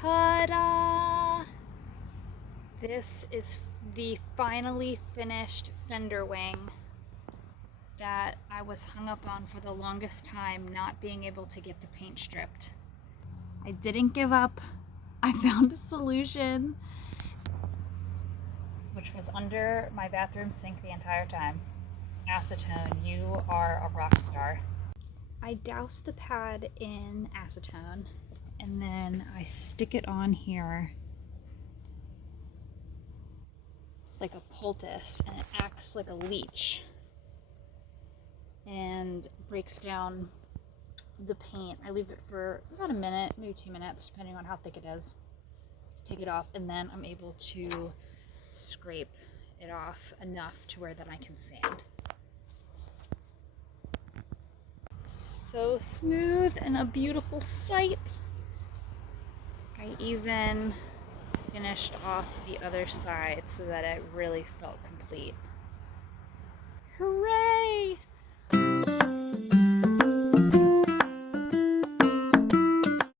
Ta-da! This is the finally finished fender wing that I was hung up on for the longest time, not being able to get the paint stripped. I didn't give up. I found a solution, which was under my bathroom sink the entire time. Acetone, you are a rock star. I douse the pad in acetone and then I stick it on here like a poultice, and it acts like a leech and breaks down the paint. I leave it for about a minute, maybe 2 minutes, depending on how thick it is. Take it off, and then I'm able to scrape it off enough to where that I can sand. So smooth and a beautiful sight. I even finished off the other side so that it really felt complete. Hooray!